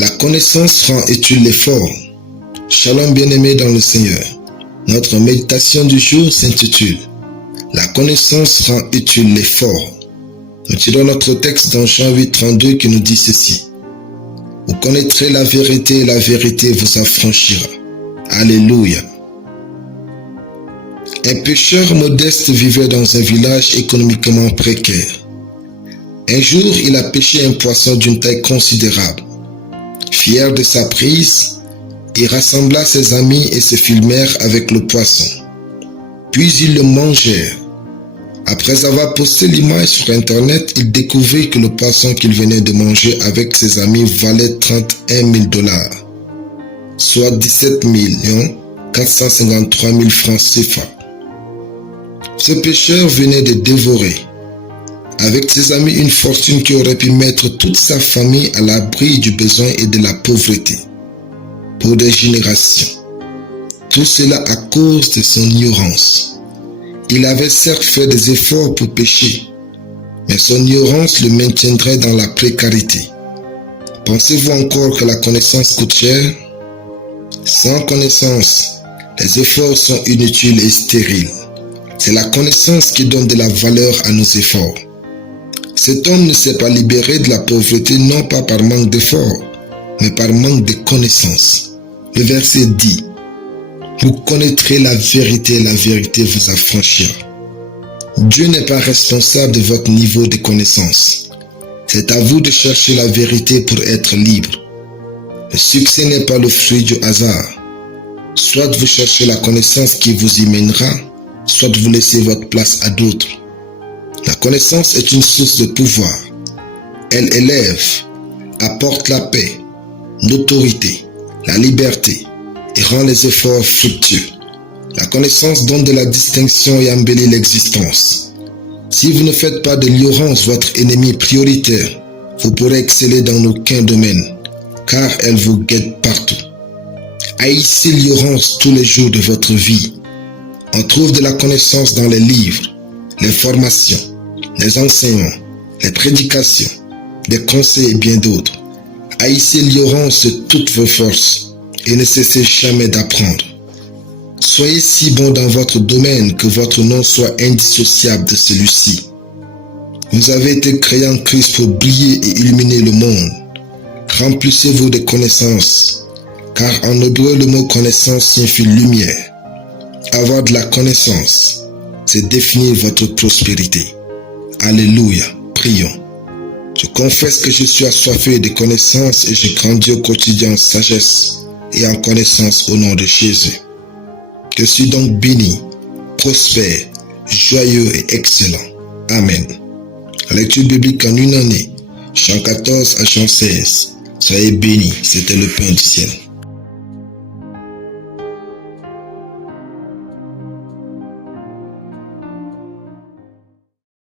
La connaissance rend utile l'effort. Shalom bien-aimés dans le Seigneur. Notre méditation du jour s'intitule « La connaissance rend utile l'effort ». Nous tirons notre texte dans Jean 8, 32 qui nous dit ceci. « Vous connaîtrez la vérité et la vérité vous affranchira. » Alléluia. Un pêcheur modeste vivait dans un village économiquement précaire. Un jour, il a pêché un poisson d'une taille considérable. Fier de sa prise, il rassembla ses amis et se filmèrent avec le poisson. Puis ils le mangèrent. Après avoir posté l'image sur Internet, il découvrit que le poisson qu'il venait de manger avec ses amis valait 31 000 $, soit 17 453 000 francs CFA. Ce pêcheur venait de dévorer avec ses amis une fortune qui aurait pu mettre toute sa famille à l'abri du besoin et de la pauvreté pour des générations. Tout cela à cause de son ignorance. Il avait certes fait des efforts pour pêcher, mais son ignorance le maintiendrait dans la précarité. Pensez-vous encore que la connaissance coûte cher? Sans connaissance, les efforts sont inutiles et stériles. C'est la connaissance qui donne de la valeur à nos efforts. Cet homme ne s'est pas libéré de la pauvreté non pas par manque d'efforts, mais par manque de connaissances. Le verset dit, « Vous connaîtrez la vérité et la vérité vous affranchira. » Dieu n'est pas responsable de votre niveau de connaissance. C'est à vous de chercher la vérité pour être libre. Le succès n'est pas le fruit du hasard. Soit vous cherchez la connaissance qui vous y mènera, soit vous laissez votre place à d'autres. La connaissance est une source de pouvoir. Elle élève, apporte la paix, l'autorité, la liberté et rend les efforts fructueux. La connaissance donne de la distinction et embellit l'existence. Si vous ne faites pas de l'ignorance votre ennemi prioritaire, vous pourrez exceller dans aucun domaine, car elle vous guette partout. Haïssez l'ignorance tous les jours de votre vie. On trouve de la connaissance dans les livres, les formations, les enseignements, les prédications, des conseils et bien d'autres. Haïssez l'ignorance de toutes vos forces et ne cessez jamais d'apprendre. Soyez si bon dans votre domaine que votre nom soit indissociable de celui-ci. Vous avez été créé en Christ pour briller et illuminer le monde. Remplissez-vous de connaissances, car en hébreu le mot connaissance signifie lumière. Avoir de la connaissance, c'est définir votre prospérité. Alléluia, prions. Je confesse que je suis assoiffé de connaissances et je grandis au quotidien en sagesse et en connaissance au nom de Jésus. Je suis donc béni, prospère, joyeux et excellent. Amen. La lecture biblique en une année, Jean 14 à Jean 16. Soyez bénis, c'était le pain du ciel.